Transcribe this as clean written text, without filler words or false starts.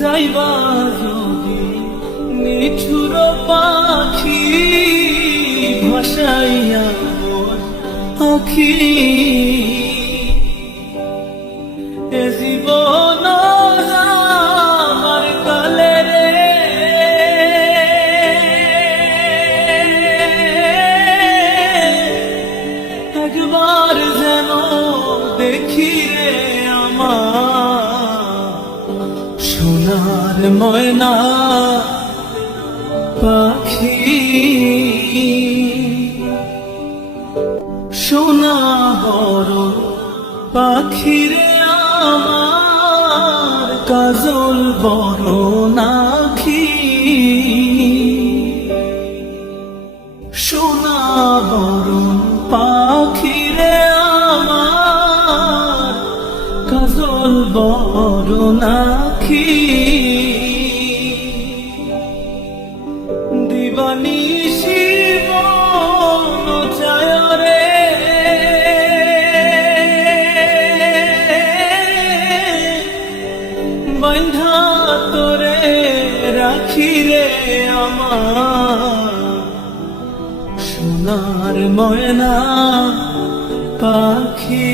যাইবা যদি নিঠুর পাখি ভাসাইয়া মোর আখি এ জীবন আমার কালে রে একবার যেন দেখি রে আমার সোনার ময়না পাখি সোনা বড় পাখি রে আমার কাজল বড় নাখি সোনা বড় পাখি রে আমার কাজল বড় নাখি দিবানিশি মন চায় রে বন্ধা তোরে রাখি রে আমার সোনার ময়না পাখি।